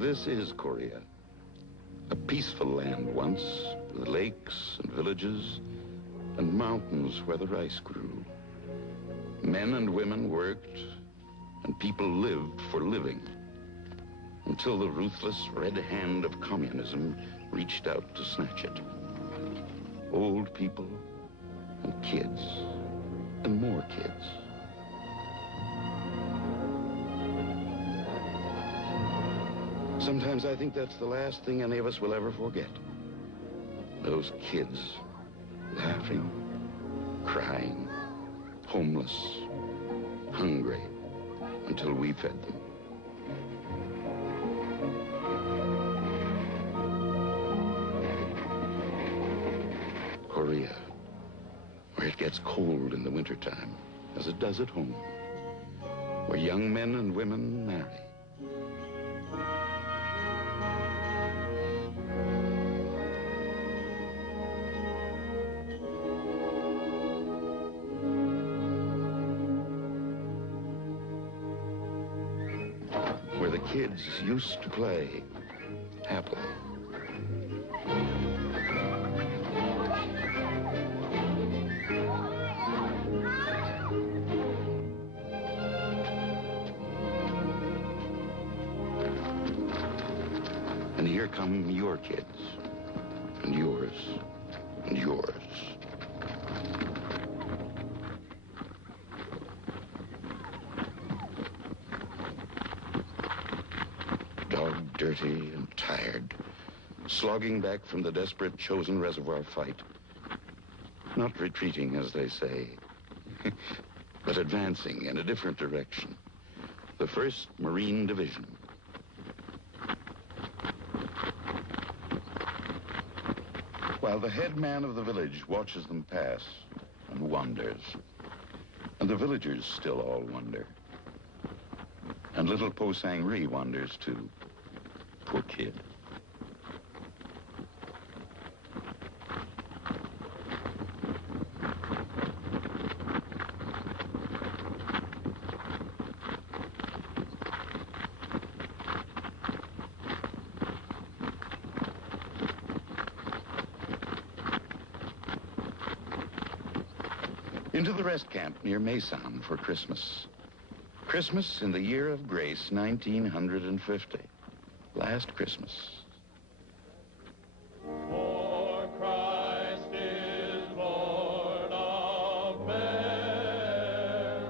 And this is Korea, a peaceful land once, with lakes and villages and mountains where the rice grew. Men and women worked, and people lived for living, until the ruthless red hand of communism reached out to snatch it. Old people and kids and more kids. Sometimes I think that's the last thing any of us will ever forget. Those kids laughing, crying, homeless, hungry, until we fed them. Korea, where it gets cold in the wintertime, as it does at home, where young men and women marry. Where the kids used to play happily. And here come your kids, and yours, and yours. Dog dirty and tired, slogging back from the desperate Chosin Reservoir fight. Not retreating, as they say, but advancing in a different direction. The 1st Marine Division. While the head man of the village watches them pass and wonders. And the villagers still all wonder. And little Po Sang-ri wonders too. Poor kid. Into the rest camp near Mason for Christmas. Christmas in the year of grace, 1950. Last Christmas. For Christ is born of Mary,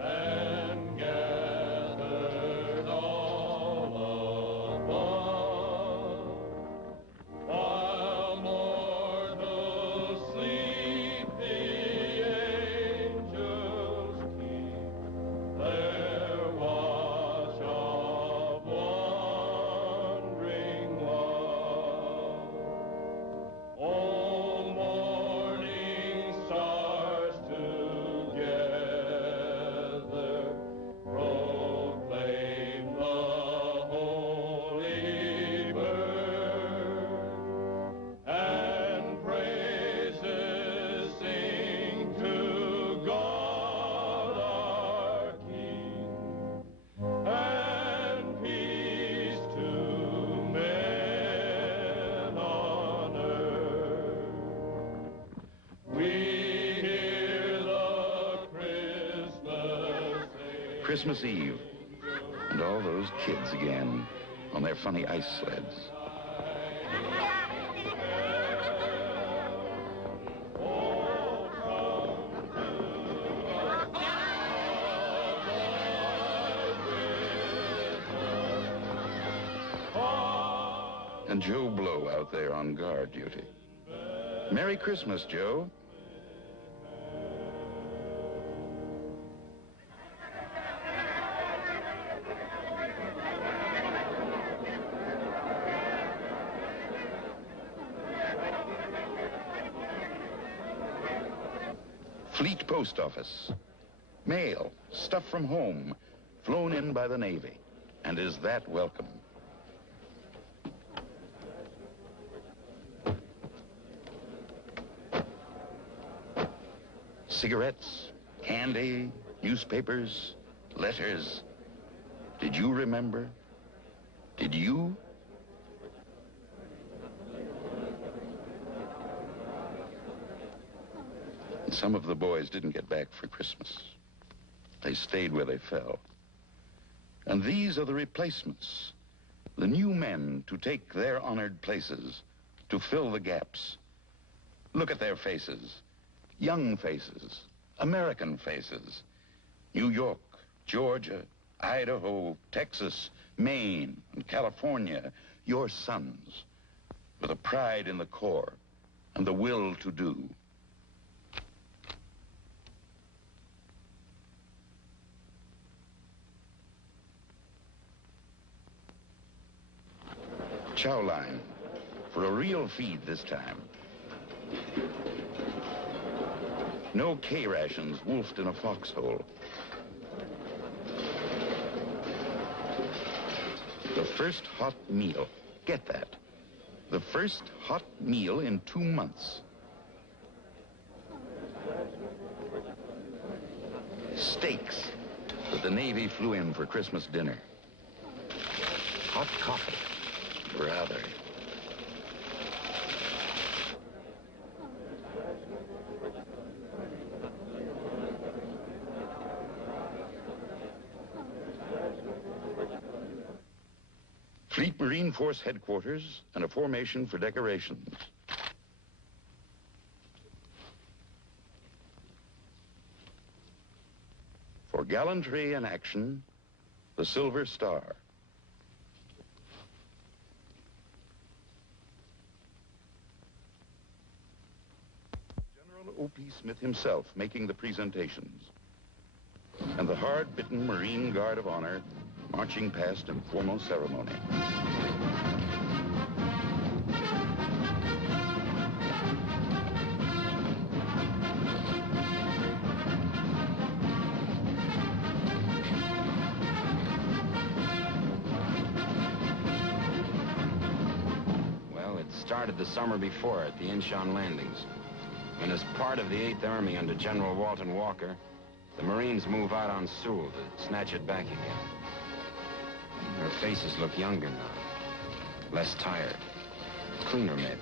and gathered all above, while mortals sleep, the angels keep their watch of wondering love. O morning stars together proclaim the holy birth, and praises sing to God our King, and peace to men on earth. We hear the Christmas Eve, and all those kids again on their funny ice sleds. And Joe Blow out there on guard duty. Merry Christmas, Joe. Fleet Post Office. Mail, stuff from home, flown in by the Navy. And is that welcome? Cigarettes, candy, newspapers, letters. Did you remember? Did you? Some of the boys didn't get back for Christmas. They stayed where they fell. And these are the replacements, the new men to take their honored places, to fill the gaps. Look at their faces, young faces, American faces. New York, Georgia, Idaho, Texas, Maine, and California, your sons, with a pride in the core and the will to do. Chow line, for a real feed this time. No K rations wolfed in a foxhole. The first hot meal, get that. The first hot meal in 2 months. Steaks that the Navy flew in for Christmas dinner. Hot coffee. Rather. Fleet Marine Force headquarters and a formation for decorations. For gallantry and action, the Silver Star. O.P. Smith himself making the presentations. And the hard-bitten Marine Guard of Honor marching past in formal ceremony. Well, it started the summer before at the Incheon landings. And as part of the 8th Army under General Walton Walker, the Marines move out on Sewell to snatch it back again. Their faces look younger now, less tired, cleaner maybe.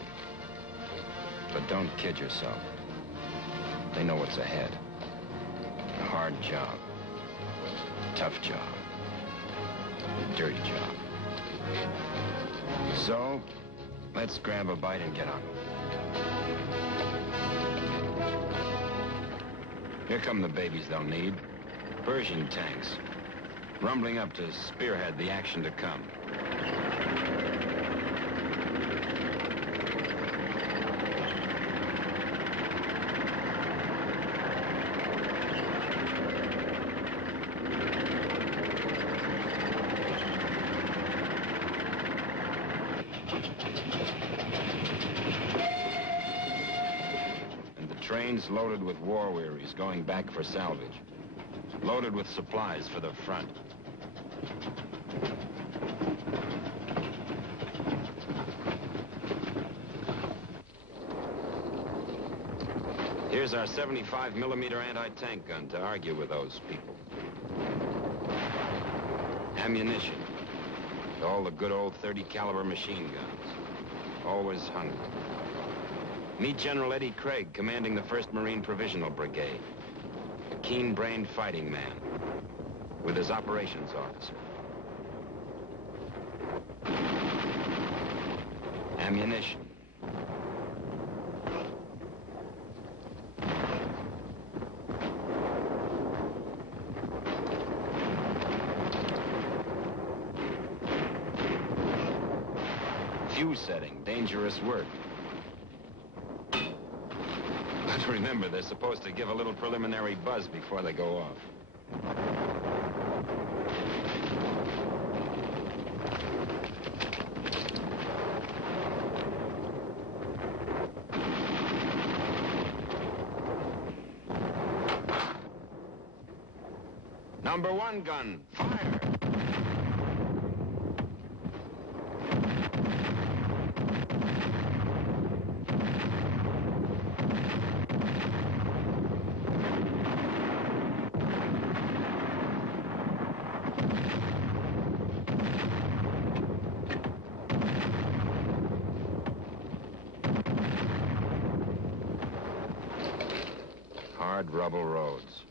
But don't kid yourself. They know what's ahead. A hard job, tough job, a dirty job. So, let's grab a bite and get on. Here come the babies they'll need. Persian tanks, rumbling up to spearhead the action to come. Trains loaded with war wearies going back for salvage. Loaded with supplies for the front. Here's our 75mm anti-tank gun to argue with those people. Ammunition. All the good old 30 caliber machine guns. Always hungry. Meet General Eddie Craig, commanding the 1st Marine Provisional Brigade. A keen-brained fighting man with his operations officer. Ammunition. Fuse setting, dangerous work. But remember, they're supposed to give a little preliminary buzz before they go off. Number 1 gun, fire! hard rubble roads.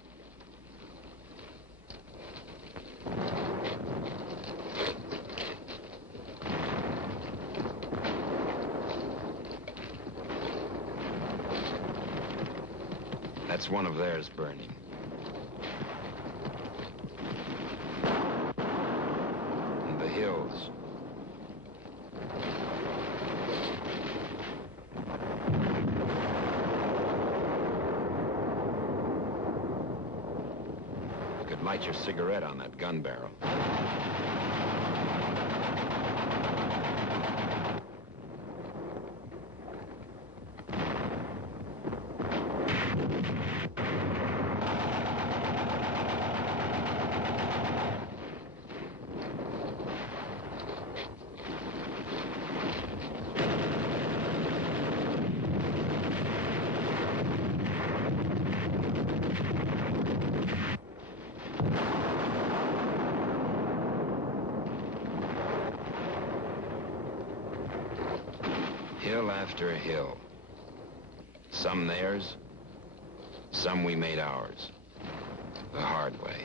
That's one of theirs burning. And the hills. You could light your cigarette on that gun barrel. Hill after hill. Some theirs, some we made ours. The hard way.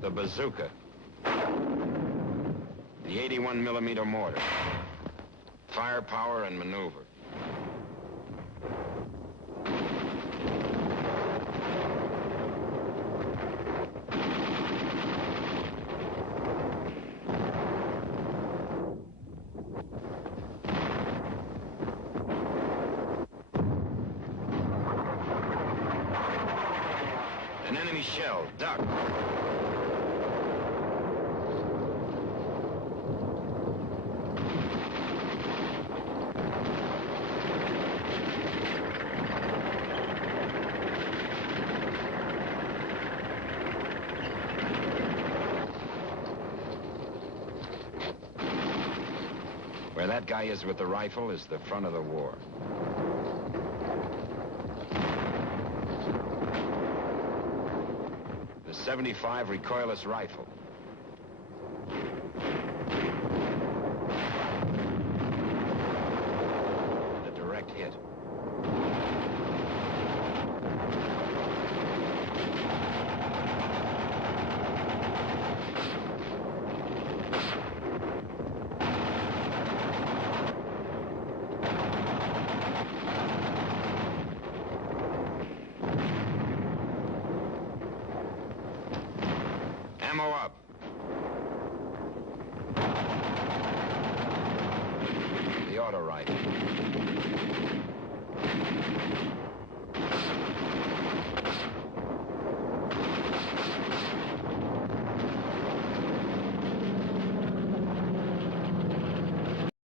The bazooka. The 81mm mortar. Firepower and maneuver. An enemy shell, duck. Where that guy is with the rifle is the front of the war. The 75 recoilless rifle. And a direct hit. Ammo up. The auto rifle.